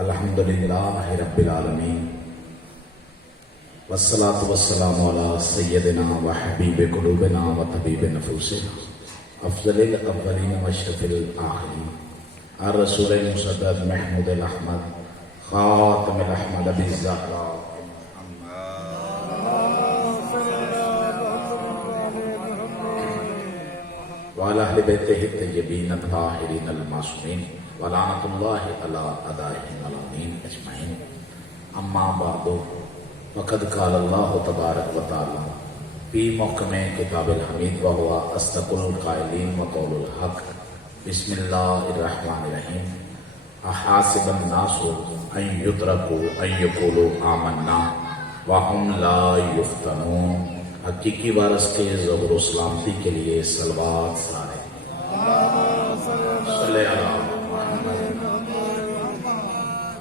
الحمدللہ رب العالمین والصلاة والسلام علی سیدنا و حبیب قلوبنا و طبیب نفوسنا افضل الاولین و اشرف الآخرین الرسول مصدد محمود الاحمد خاتم الاحمد ابی الزہرا وعلى اہل بیتہ الطیبین الطاہرین المعصومین ولعنۃ اللہ علی اعدائهم الملعونین اجمعین اما بعد فقد قال اللہ تبارک و تعالی فی محکم کتاب الحمید وهو اصدق القائلین وقول الحق بسم اللہ الرحمن الرحیم احاسب الناس ان یترکوا ان یقولوا آمنا وهم لا یفتنون۔ حقیقی وارث کے ظہور و سلامتی کے لیے صلوات سارے صلی اللہ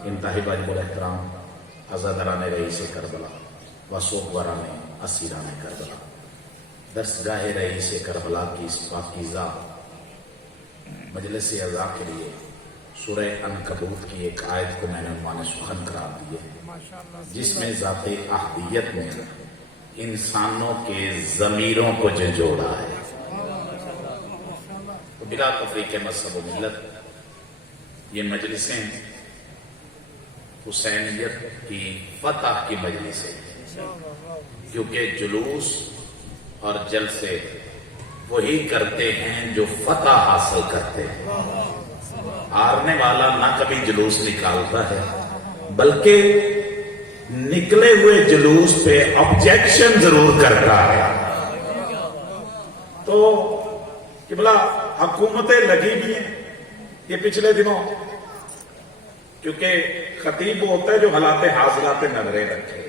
انتہائی واجب الاحترام عزاداران رئیس کربلا و سوگواران اسیران کربلا، درسگاہ رئیس کربلا کی اس پاکیزہ مجلس اعزا کے لیے سورہ عنکبوت کی ایک آیت کو میں نے عنوان سخن قرار دی ہے، جس میں ذات احدیت میں انسانوں کے ضمیروں کو جھنجھوڑا ہے۔ تو بلا تفریق مذہب و ملت یہ مجلسیں حسینیت کی فتح کی مجلس ہے، کیونکہ جلوس اور جلسے وہی کرتے ہیں جو فتح حاصل کرتے ہیں۔ ہارنے والا نہ کبھی جلوس نکالتا ہے بلکہ نکلے ہوئے جلوس پہ آبجیکشن ضرور کرتا ہے۔ تو قبلہ حکومتیں لگی بھی ہیں یہ پچھلے دنوں، کیونکہ خطیب وہ ہوتا ہے جو حالات حاضرات نظریں رکھے۔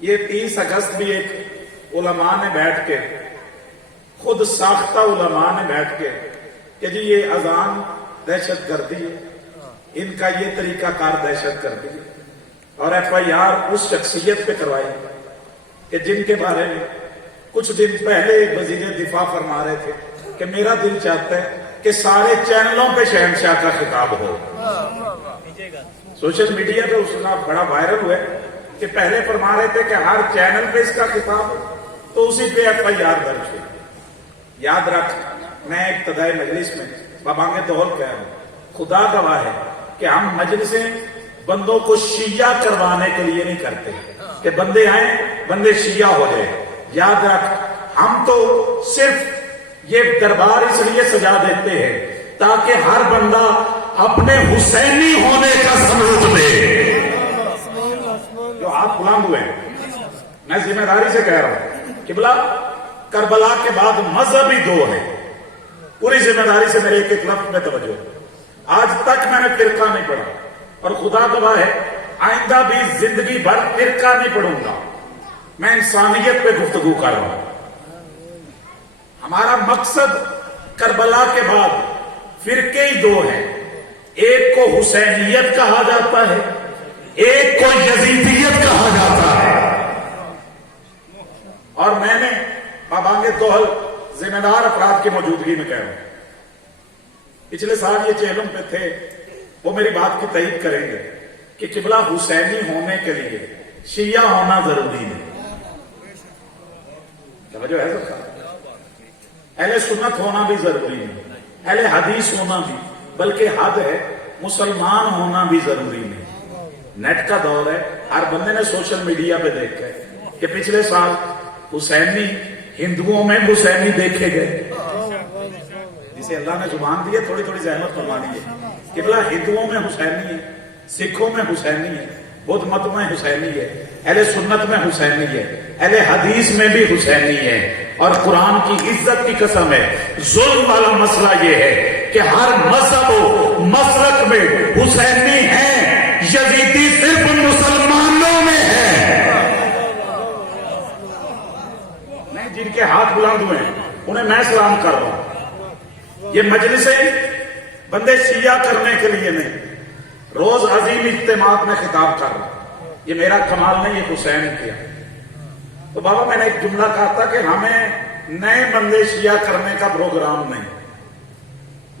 یہ 30 اگست بھی ایک علماء نے بیٹھ کے، خود ساختہ علماء نے بیٹھ کے کہ جی یہ اذان دہشت گردی ہے، ان کا یہ طریقہ کار دہشت گردی ہے، اور ایف آئی آر اس شخصیت پہ کروائی کہ جن کے بارے میں کچھ دن پہلے وزیر دفاع فرما رہے تھے کہ میرا دل چاہتا ہے کہ سارے چینلوں پہ شہنشاہ کا خطاب ہو۔ سوشل میڈیا پہ اس کا بڑا وائرل ہوا ہے کہ پہلے فرما رہے تھے کہ ہر چینل پہ اس کا خطاب ہو، تو اسی پہ ایف آئی آر درج ہوئی۔ یاد رکھ، میں ابتدائی مجلس میں بابانگ دہل کہہ رہا ہوں، خدا گواہ ہے کہ ہم مجلسیں بندوں کو شیعہ کروانے کے لیے نہیں کرتے کہ بندے آئیں بندے شیعہ ہو جائیں۔ یاد رکھ، ہم تو صرف یہ دربار اس لیے سجا دیتے ہیں تاکہ ہر بندہ اپنے حسینی ہونے کا ثبوت دے۔ جو آپ بلند ہوئے ہیں، میں ذمہ داری سے کہہ رہا ہوں، قبلہ کربلا کے بعد مذہب ہی دو ہیں۔ پوری ذمہ داری سے میرے ایک لفظ میں توجہ، آج تک میں نے فرقہ نہیں پڑھا، اور خدا گواہ ہے آئندہ بھی زندگی بھر فرقہ نہیں پڑھوں گا، میں انسانیت پہ گفتگو کر رہا ہوں۔ ہمارا مقصد کربلا کے بعد فرقے ہی دو ہیں، ایک کو حسینیت کہا جاتا ہے، ایک کو یزیدیت کہا جاتا ہے۔ اور میں نے بابانگ دہل ذمہ دار افراد کی موجودگی میں کہہ رہا ہوں، پچھلے سال یہ چہلم پہ تھے، وہ میری بات کی تائید کریں گے کہ قبلہ حسینی ہونے کے لیے شیعہ ہونا ضروری ہے۔ توجہ ہے سب کا؟ اہل سنت ہونا بھی ضروری ہے، اہل حدیث ہونا بھی، بلکہ حد ہے مسلمان ہونا بھی ضروری ہے۔ نیٹ کا دور ہے، ہر بندے نے سوشل میڈیا پہ دیکھا ہے کہ پچھلے سال حسینی ہندوؤں میں حسینی دیکھے گئے، جسے اللہ نے زبان دی ہے تھوڑی تھوڑی زحمت فرمانی ہے۔ قبلہ ہندوؤں میں حسینی ہے، سکھوں میں حسینی ہے، بدھ مت میں حسینی ہے، اہل سنت میں حسینی ہے، اہل حدیث میں بھی حسینی ہے۔ اور قرآن کی عزت کی قسم ہے، ظلم والا مسئلہ یہ ہے کہ ہر مذہب و مسلک میں حسینی ہیں، یزیدی صرف مسلمانوں میں ہے۔ نہیں، جن کے ہاتھ بلند ہوئے ہیں انہیں میں سلام کر رہا ہوں۔ یہ مجلسیں بندے شیعہ کرنے کے لیے نہیں، روز عظیم اجتماع میں خطاب کر رہا ہوں، یہ میرا کمال نہیں، یہ حسین نے کیا۔ تو بابا میں نے ایک جملہ کہا تھا کہ ہمیں نئے بندے شیعہ کرنے کا پروگرام نہیں،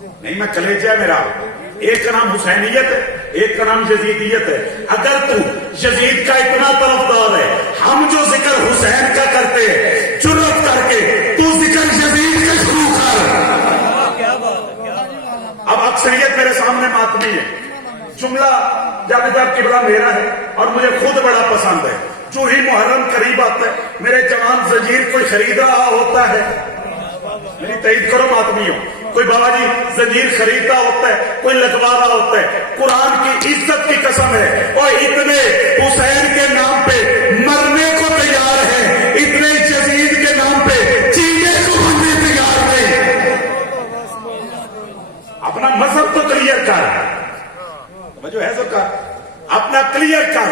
نہیں میں کلیجہ میرا، ایک کا نام حسینیت ہے، ایک کا نام یزیدیت ہے. اگر تو یزید کا اتنا طرفدار ہے، ہم جو ذکر حسین کا کرتے ہیں جرأت کر کے، تو ذکر یزید کا شروع کر. اب اکثریت میرے سامنے ماتمی ہے. جملہ جب قبلہ میرا ہے اور مجھے خود بڑا پسند ہے. جو ہی محرم قریب آتا ہے میرے جوان زنجیر کوئی خرید رہا ہوتا ہے، میری تائید کرو ماتمیوں، کوئی بابا جی زنجیر خریدتا ہوتا ہے، کوئی لگوا رہا ہوتا ہے. قرآن کی عزت کی قسم ہے، اور اتنے حسین کے نام پہ مرنے کو تیار ہے، اتنے یزید کے نام پہ جینے کو بھی تیار نہیں. اپنا مذہب تو کلیئر کر، جو ہے سرکار اپنا کلیئر کر.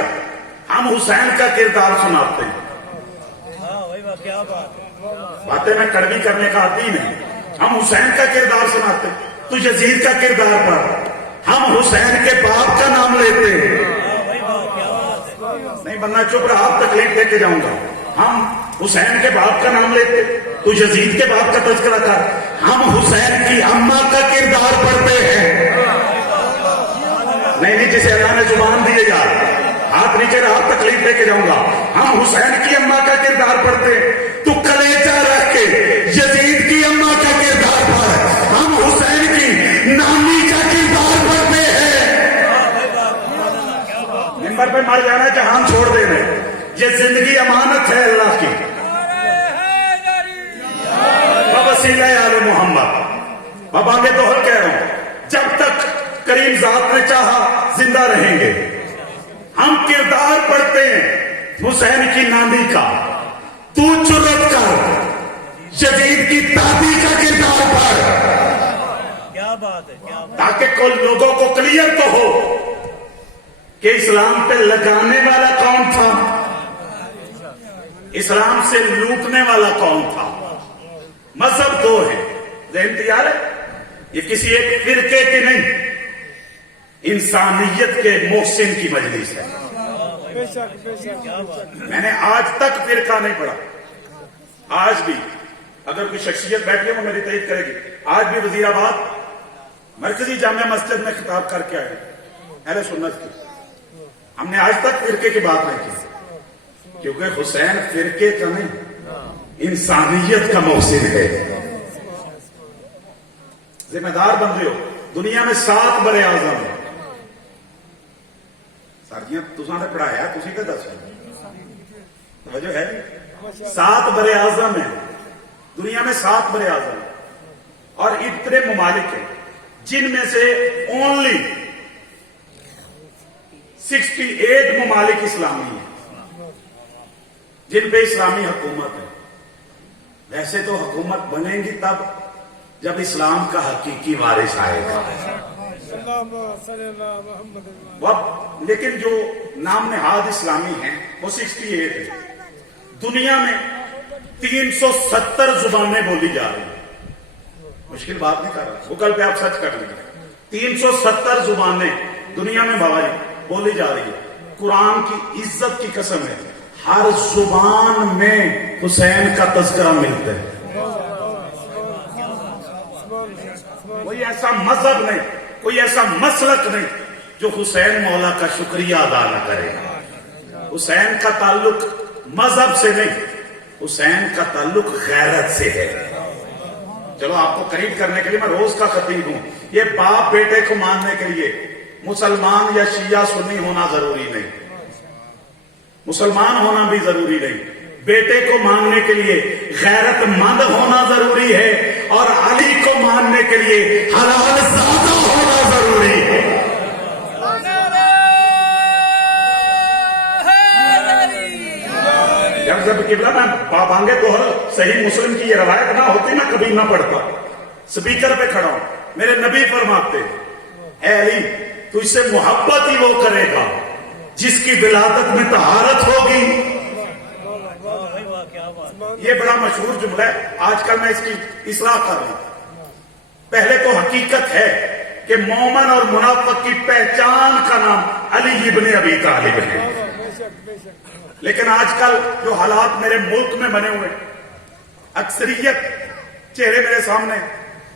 ہم حسین کا کردار سناتے ہیں. باتیں میں کڑوی کرنے کا عادی نہیں. ہم حسین کا کردار سناتے، تو یزید کا کردار پڑھ. ہم حسین کے باپ کا نام لیتے نہیں، بننا چپ رہا، آپ تکلیف دے کے جاؤں گا. ہم حسین کے باپ کا نام لیتے، تو یزید کے باپ کا تذکرہ کر. ہم حسین کی اماں کا کردار پڑھتے ہیں. نہیں جسے اللہ نے زبان دی ہے یار، ہاتھ نیچے رہا، تکلیف دے کے جاؤں گا. ہم حسین کی اماں کا کردار پڑھتے ہیں، تو کلیجہ رکھ کے یزید کی اماں کا کردار پڑھ. ہم حسین کی نانی کا کردار پڑھتے ہیں. ممبر پہ مر جانا، جہان چھوڑ دینا، یہ زندگی امانت ہے اللہ کی. وسیلہ آل محمد، اب آگے تو حل کہہ رہا ہوں، جب تک کریم ذات نے چاہا زندہ رہیں گے. ہم کردار پڑھتے ہیں حسین کی نانی کا. تو جرأت کر یزید کی دادی کا کردار پڑھ. کیا بات ہے، تاکہ کل لوگوں کو کلیئر تو ہو کہ اسلام پہ لگانے والا کون تھا، اسلام سے لوٹنے والا کون تھا. مذہب دو ہے، ذہن تیار ہے. یہ کسی ایک فرقے کی نہیں، انسانیت کے محسن کی مجلس ہے. میں نے آج تک فرقہ نہیں پڑھا. آج بھی اگر کوئی شخصیت بیٹھے وہ میری تائید کرے گی. آج بھی وزیر آباد مرکزی جامعہ مسجد میں خطاب کر کے آئے اہل سنت کی. ہم نے آج تک فرقے کی بات نہیں کی، کیونکہ حسین فرقے کا نہیں، انسانیت کا محسن ہے. ذمہ دار بندے ہو. دنیا میں 7 بڑے اعظم ہیں. سارجیاں تساں نے پڑھایا، تسی تے دس توجہ ہے. 7 بڑے اعظم ہیں دنیا میں، 7 بڑے اعظم ہیں، اور اتنے ممالک ہیں جن میں سے اونلی 68 ممالک اسلامی ہیں جن پہ اسلامی حکومت ہے. ویسے تو حکومت بنے گی تب جب اسلام کا حقیقی وارث آئے گا. لیکن جو نام نہاد اسلامی ہیں وہ 68 ہے. دنیا میں 370 زبانیں بولی جا رہی ہیں. مشکل بات نہیں کر رہا، گوگل پہ آپ سرچ کر لیجیے. 370 زبانیں دنیا میں بابا جی بولی جا رہی ہے. قرآن کی عزت کی قسم ہے، ہر زبان میں حسین کا تذکرہ ملتا ہے. کوئی ایسا مذہب نہیں، کوئی ایسا مسلک نہیں جو حسین مولا کا شکریہ ادا نہ کرے. حسین کا تعلق مذہب سے نہیں، حسین کا تعلق غیرت سے ہے. چلو آپ کو قریب کرنے کے لیے میں روز کا خطیب ہوں. یہ باپ بیٹے کو ماننے کے لیے مسلمان یا شیعہ سنی ہونا ضروری نہیں، مسلمان ہونا بھی ضروری نہیں. بیٹے کو ماننے کے لیے غیرت مند ہونا ضروری ہے، اور علی کو ماننے کے لیے حلال زادہ ہونا ضروری ہے. جب قبلہ میں بابانگے دوہر صحیح مسلم کی یہ روایت نہ ہوتی میں کبھی نہ پڑھتا. سپیکر پہ کھڑا ہوں، میرے نبی فرماتے اے علی تو اس سے محبت ہی وہ کرے گا جس کی ولادت میں طہارت ہوگی. یہ بڑا مشہور جملہ ہے، آج کل میں اس کی اصلاح کر رہا ہوں. پہلے تو حقیقت ہے کہ مومن اور منافق کی پہچان کا نام علی ابن ابی طالب ہے. لیکن آج کل جو حالات میرے ملک میں بنے ہوئے، اکثریت چہرے میرے سامنے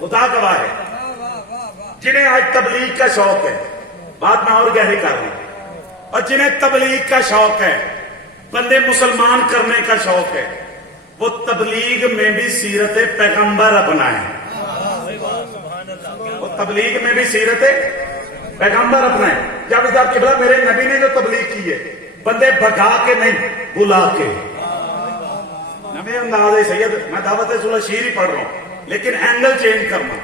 خدا گواہ ہے جنہیں آج تبلیغ کا شوق ہے، بات میں اور گہری کر رہا ہوں، اور جنہیں تبلیغ کا شوق ہے، بندے مسلمان کرنے کا شوق ہے، وہ تبلیغ میں بھی سیرت پیغمبر اپنائیں، وہ تبلیغ میں بھی سیرت پیغمبر اپنائیں۔ جب ادھر قبلہ میرے نبی نے جو تبلیغ کی ہے، بندے بھگا کے نہیں، بلا کے۔ نبی انداز سید، میں دعوت صلح شیر ہی پڑھ رہا ہوں، لیکن اینگل چینج کرنا،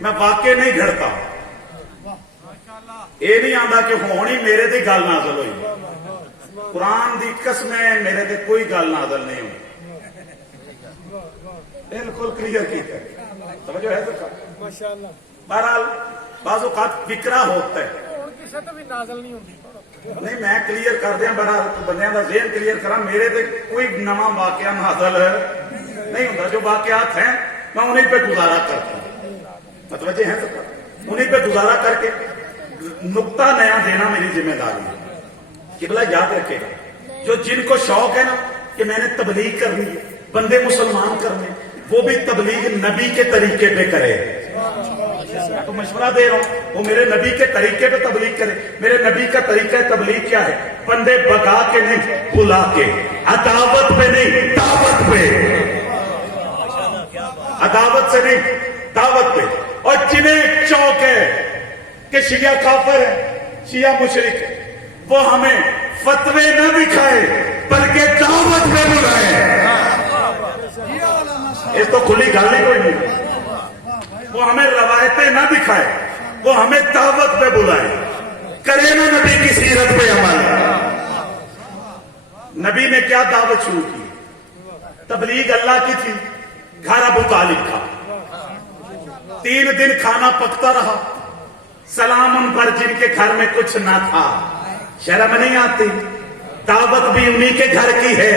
میں واقع نہیں گھڑتا۔ یہ نہیں آتا کہ ہونی میرے تے گل نازل ہوئی، قرآن دی قسم ہے میرے تے کوئی گل نازل نہیں ہوئی، بالکل کلیئر کیتا ہے، سمجھو ہے سرکار۔ بہرحال بعض اوقات فکرہ ہوتا ہے، نہیں میں کلیئر کر دیا، بہرحال بندیاں دا ذہن کلیئر کرا، میرے تے کوئی نواں واقعہ نازل نہیں ہوتا، جو واقعات ہیں میں انہیں پہ گزارا کرتا ہوں، متوجہ ہیں سرکار، انہیں پہ گزارا کر کے نقطہ نیا دینا میری ذمہ داری ہے۔ قبلہ یاد رکھے گا، جو جن کو شوق ہے نا کہ میں نے تبلیغ کرنی ہے، بندے مسلمان کرنے، وہ بھی تبلیغ نبی کے طریقے پہ کرے۔ میں تو مشورہ دے رہا ہوں، وہ میرے نبی کے طریقے پہ تبلیغ کرے۔ میرے نبی کا طریقہ تبلیغ کیا ہے؟ بندے بگا کے نہیں، بلا کے، عداوت پہ نہیں، دعوت پہ، عداوت سے نہیں، دعوت پہ۔ اور جنہیں شوق ہے کہ شیعہ کافر ہے، شیعہ مشرک ہے، وہ ہمیں فتوے نہ دکھائے بلکہ دعوت میں بلائے۔ یہ تو کھلی گل ہی کوئی نہیں، وہ ہمیں روایتیں نہ دکھائے، وہ ہمیں دعوت پہ بلائے، کرے نا نبی کی سیرت پہ عمل۔ نبی نے کیا دعوت شروع کی؟ تبلیغ اللہ کی تھی، گھر ابو طالب کا، 3 دن کھانا پکتا رہا، سلام ان پر جن کے گھر میں کچھ نہ تھا، شرم نہیں آتی؟ دعوت بھی انہی کے گھر کی ہے۔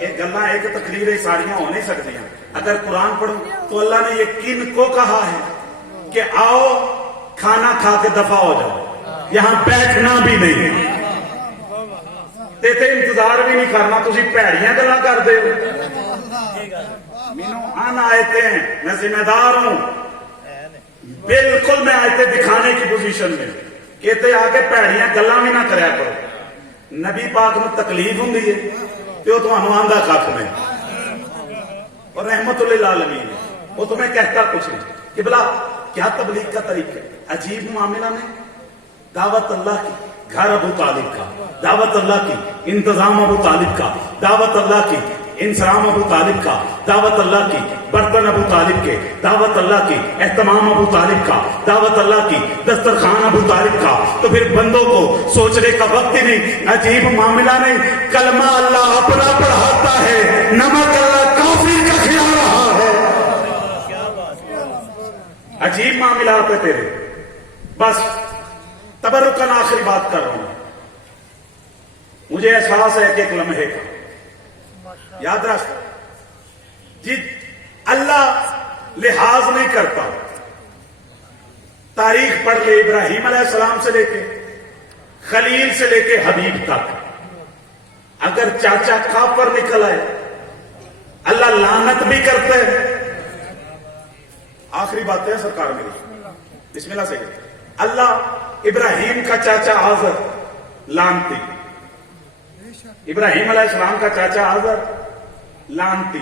یہ گلا ایک تقریر ساریاں ہو نہیں سکتی ہیں۔ اگر قرآن پڑھو تو اللہ نے یہ کن کو کہا ہے کہ آؤ کھانا کھا کے دفع ہو جاؤ، یہاں بیٹھنا بھی نہیں، تے انتظار بھی نہیں کرنا، تسی پیڑیاں گلاں کر دے ہو۔ مینوں ان آیتیں ہیں، میں ذمہ دار ہوں، بالکل میں آیتیں دکھانے کی پوزیشن میں، کہتے آگے پیڑیاں گلاں بھی نہ کریا کرو۔ نبی پاک میں تکلیف ہوں ہے تو تمہیں آندہ کھ میں، اور رحمت للعالمین ہے، وہ تمہیں کہتا کچھ نہیں کہ بلا کیا تبلیغ کا طریقہ ہے۔ عجیب معاملہ میں دعوت اللہ کی، گھر ابو طالب کا، دعوت اللہ کی، انتظام ابو طالب کا، دعوت اللہ کی، انسرام ابو طالب کا، دعوت اللہ کی، برتن ابو طالب کے، دعوت اللہ کی، اہتمام ابو طالب کا، دعوت اللہ کی، دسترخوان ابو طالب کا۔ تو پھر بندوں کو سوچنے کا وقت ہی نہیں۔ عجیب معاملہ نہیں، کلمہ اللہ اپنا پڑھاتا ہے، نمک اللہ کافر کا کھلا رہا ہے۔ عجیب معاملات ہے تیرے۔ بس تبرکن آخری بات کر رہا ہوں، مجھے احساس ہے کہ ایک لمحے کا یاد رکھ، جی اللہ لحاظ نہیں کرتا۔ تاریخ پڑھ لے، ابراہیم علیہ السلام سے لے کے خلیل سے لے کے حبیب تک، اگر چاچا کافر نکل آئے اللہ لعنت بھی کرتا ہے۔ آخری بات ہے سرکار میری، بسم اللہ سے کہتے اللہ ابراہیم کا چاچا آزر لعنتی، ابراہیم علیہ السلام کا چاچا آزر لعنتی،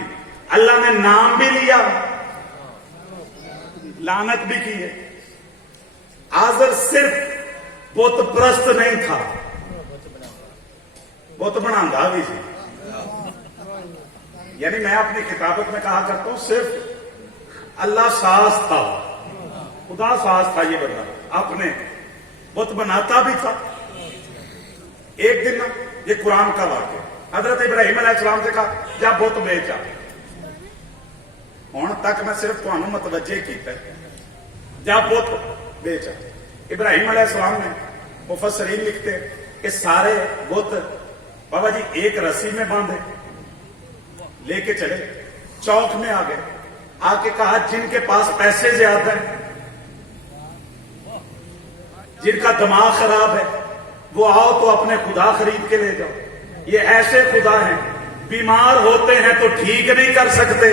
اللہ نے نام بھی لیا، لعنت بھی کی ہے۔ آزر صرف بت پرست نہیں تھا، بت بنانا بھی تھی۔ یعنی میں اپنی کتابت میں کہا کرتا ہوں صرف اللہ ساز تھا، خدا ساز تھا یہ بندہ، اپنے بت بناتا بھی تھا۔ ایک دن یہ قرآن کا واقعہ، حضرت ابراہیم علیہ السلام سے کہا جا بت بیچ آ۔ ہوں تک میں صرف تمہیں متوجہ کیتا ہے، جا بت بیچ آ۔ ابراہیم علیہ السلام نے، مفسرین لکھتے کہ سارے بت بابا جی ایک رسی میں باندھے لے کے چلے، چوک میں آ گئے، آ کے کہا جن کے پاس پیسے زیادہ ہیں، جن کا دماغ خراب ہے، وہ آؤ تو اپنے خدا خرید کے لے جاؤ۔ یہ ایسے خدا ہیں بیمار ہوتے ہیں تو ٹھیک نہیں کر سکتے،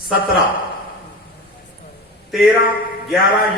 17, 13, 11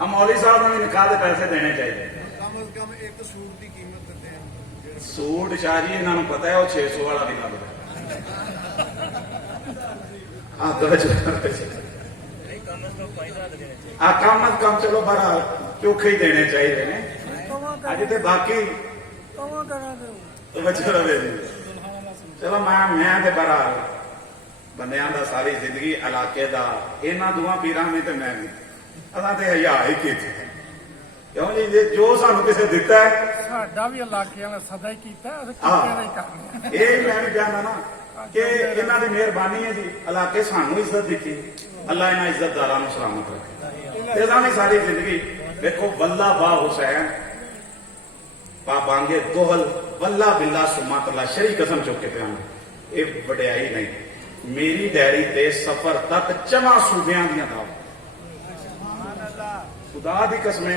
ਆ ਮੌਲੀ ਸਾਹਿਬ ਨੂੰ ਵੀ ਨਿਕਾਹ ਦੇ ਪੈਸੇ ਦੇਣੇ ਚਾਹੀਦੇ। ਕਮ ਅਜ਼ ਕਮ ਇੱਕ ਸੂਟ ਦੀ ਕੀਮਤ ਦਿੰਦੇ ਆ। ਸੂਟ ਸ਼ਾਹ ਜੀ ਇਹਨਾਂ ਨੂੰ ਪਤਾ ਹੈ ਉਹ 600 ਵਾਲਾ ਵੀ ਲੱਗਦਾ। ਕਮ ਅਜ਼ ਕਮ ਚਲੋ ਬਾਰਾ ਚੋਖੇ ਹੀ ਦੇਣੇ ਚਾਹੀਦੇ ਨੇ। ਅੱਜ ਤੇ ਬਾਕੀ ਚਲੋ ਮੈਂ ਤੇ ਬਾਰਾ ਬੰਦਿਆਂ ਦਾ ਸਾਰੀ ਜ਼ਿੰਦਗੀ ਇਲਾਕੇ ਦਾ ਇਹਨਾਂ ਦੋਵਾਂ ਪੀਰਾਂ ਨੇ ਤੇ ਮੈਂ ਵੀ ਅਸਾਂ ਤੇ ਹਯਾ ਹੀ ਕੀਤੀ। ਕਿਉਂ ਜੀ ਜੋ ਸਾਨੂੰ ਕਿਸੇ ਦਿੱਤਾ ਹੈ ਸਾਡਾ ਵੀ ਇਲਾਕੇ ਵਾਲਾ ਸਦਾ ਹੀ ਕੀਤਾ, ਅਸੀਂ ਕੀਤੇ ਦਾ ਹੀ ਕਰਨਾ। ਇਹ ਮੈਂ ਵੀ ਕਹਿੰਦਾ ਨਾ ਕਿ ਇਹਨਾਂ ਦੀ ਮਿਹਰਬਾਨੀ ਹੈ ਜੀ, ਇਲਾਕੇ ਸਾਨੂੰ ਇੱਜ਼ਤ ਦਿੱਤੀ। ਅੱਲਾ ਇਹਨਾਂ ਇੱਜ਼ਤਦਾਰਾਂ ਨੂੰ ਸਲਾਮਤ ਰੱਖੇ। ਇਹਨਾਂ ਨੇ ਸਾਰੀ ਜ਼ਿੰਦਗੀ ਦੇਖੋ ਬੱਲਾ ਬਾ ਹੁਸੈਨ ਬਾਬਾਂਗੇ ਦੋਹਲ ਵੱਲਾ ਬਿੱਲਾ ਸੁਮਾ ਤਲਾ ਸ਼ਰੀ ਕਸਮ ਚੁੱਕ ਕੇ ਪਿਆਨ ਇਹ ਵਡਿਆਈ ਨਹੀਂ। ਮੇਰੀ ਡੈਰੀ ਤੇ ਸਫਰ ਤੱਕ ਚਮਾ ਸੂਬਿਆਂ ਦੀਆਂ ਦਾ ਖੁਦਾ ਦੀ ਕਸਮੇ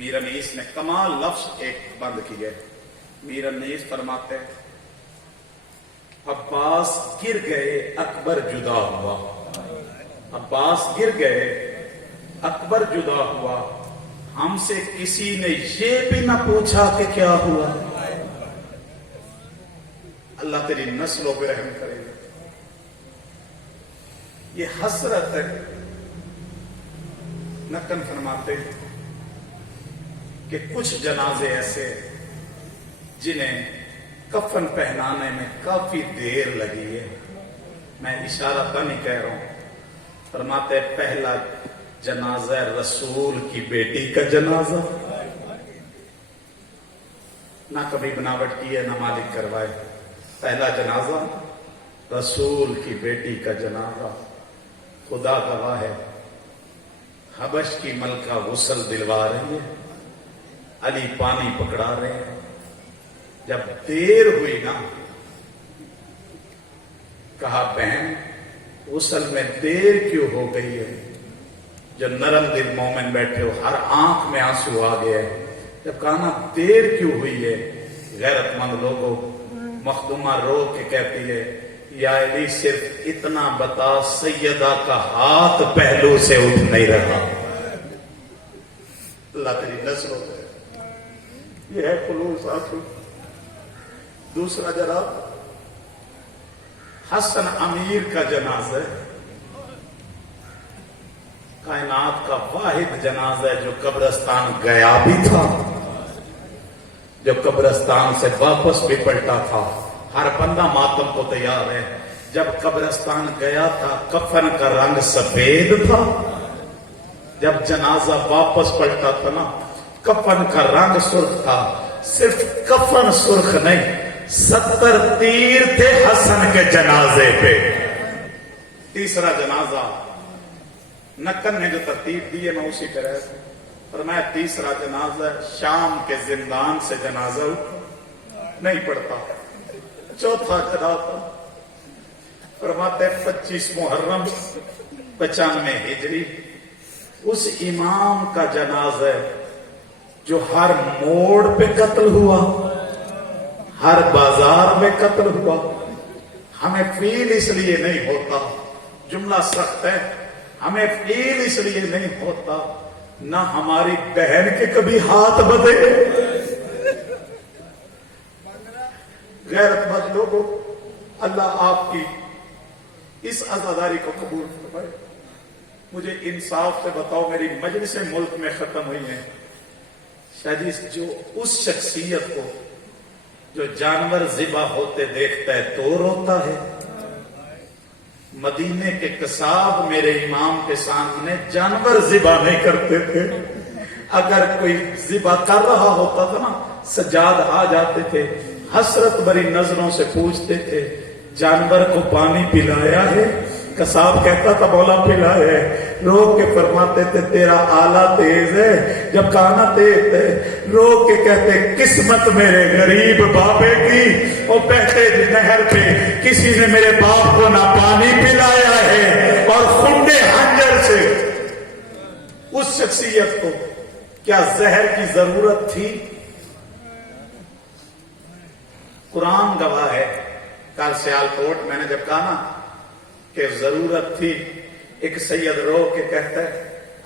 میر انیس نے کمال لفظ ایک بند کیے. میر انیس فرماتے ہیں عباس گر گئے اکبر جدا ہوا. عباس گر گئے اکبر جدا ہوا. ہم سے کسی نے یہ بھی نہ پوچھا کہ کیا ہوا. اللہ تیری نسلوں پہ رحم کرے گا. یہ حسرت ہے. نقل فرماتے ہیں کہ کچھ جنازے ایسے جنہیں کفن پہنانے میں کافی دیر لگی ہے. میں اشارہ تو نہیں کہہ رہا ہوں. فرماتے ہیں پہلا جنازہ رسول کی بیٹی کا جنازہ. نہ کبھی بناوٹ کی ہے نہ مالک کروائے. پہلا جنازہ رسول کی بیٹی کا جنازہ. خدا گواہ ہے حبش کی ملکہ غسل دلوا رہی ہے. علی پانی پکڑا رہے ہیں. جب دیر ہوئی نا کہا بہن غسل میں دیر کیوں ہو گئی ہے. جو نرم دل مومن بیٹھے ہو ہر آنکھ میں آنسو آ گیا ہے. جب کہا نا دیر کیوں ہوئی ہے غیرت مند لوگوں مخدومہ رو کے کہتی ہے یا علی صرف اتنا بتا سیدہ کا ہاتھ پہلو سے اٹھ نہیں رہا. اللہ تیری نسل ہو گئے. یہ ہے خلوص آنسو. دوسرا جناب حسن امیر کا جنازہ ہے. کائنات کا واحد جنازہ ہے جو قبرستان گیا بھی تھا جو قبرستان سے واپس بھی پلٹا تھا. ہر بندہ ماتم کو تیار ہے. جب قبرستان گیا تھا کفن کا رنگ سفید تھا. جب جنازہ واپس پلٹا تھا نا کفن کا رنگ سرخ تھا. صرف کفن سرخ نہیں 70 تیر تھے حسن کے جنازے پہ. تیسرا جنازہ نقل نے جو ترتیب دی ہے میں اسی طرح سے فرمایا تیسرا جنازہ شام کے زندان سے جنازہ نہیں پڑتا. چوتھا جنازہ فرماتے 25 محرم 95 ہجری اس امام کا جنازہ جو ہر موڑ پہ قتل ہوا ہر بازار میں قتل ہوا. ہمیں فیل اس لیے نہیں ہوتا. جملہ سخت ہے. ہمیں فیل اس لیے نہیں ہوتا نہ ہماری بہن کے کبھی ہاتھ بدے. غیرت مند لوگوں اللہ آپ کی اس عزاداری کو قبول فرمائے. مجھے انصاف سے بتاؤ میری مجلسیں ملک میں ختم ہوئی ہیں. شاید جو اس شخصیت کو جو جانور ذبح ہوتے دیکھتا ہے تو روتا ہے. مدینے کے قصاب میرے امام کے سامنے جانور ذبح نہیں کرتے تھے. اگر کوئی ذبح کر رہا ہوتا تھا نا سجاد آ جاتے تھے حسرت بھری نظروں سے پوچھتے تھے جانور کو پانی پلایا ہے. قصاب کہتا تھا مولا پلایا ہے. رو کے فرماتے تھے تیرا آلہ تیز ہے. جب کانا تیز ہے رو کے کہتے قسمت میرے غریب بابے کی وہ بہتے نہر پہ کسی نے میرے باپ کو نہ پانی پلایا ہے. اور خنڈے ہنجر سے اس شخصیت کو کیا زہر کی ضرورت تھی؟ قرآن گواہ ہے. کل سیال کوٹ میں نے جب کہا نا کہ ضرورت تھی ایک سید رو کے کہتا ہے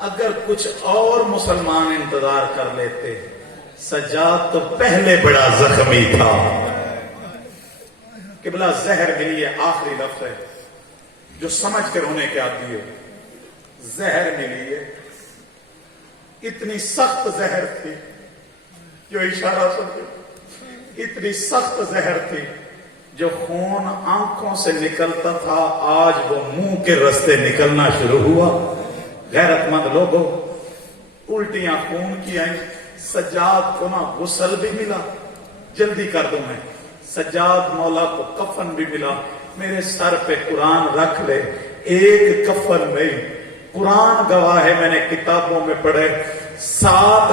اگر کچھ اور مسلمان انتظار کر لیتے سجاد تو پہلے بڑا زخمی تھا. کہ بلا زہر ملی ہے آخری لفظ ہے جو سمجھ کے رونے کے آتی ہے. زہر ملی ہے اتنی سخت زہر تھی جو اشارہ سمجھے. اتنی سخت زہر تھی جو خون آنکھوں سے نکلتا تھا آج وہ منہ کے رستے نکلنا شروع ہوا. غیرت مند لوگوں الٹیاں خون کی آئیں. سجاد کو نا غسل بھی ملا. جلدی کر دوں میں. سجاد مولا کو کفن بھی ملا. میرے سر پہ قرآن رکھ لے ایک کفن نہیں. قرآن گواہ ہے میں نے کتابوں میں پڑھے 7